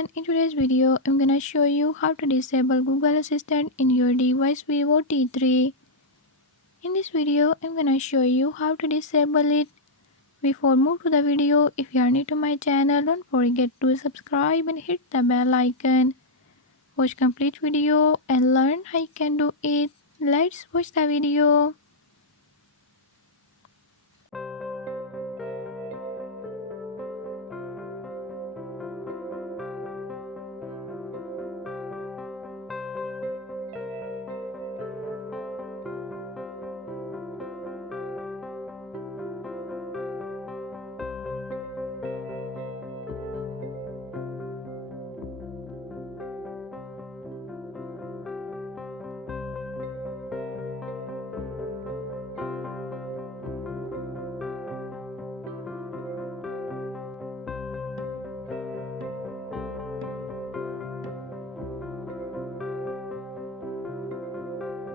everyone, in today's video I'm gonna show you how to disable Google Assistant in your device Vivo T3. In this video I'm gonna show you how to disable it. Before move to the video, if you are new to my channel, don't forget to subscribe and hit the bell icon. Watch complete video and learn how you can do it. Let's watch the video.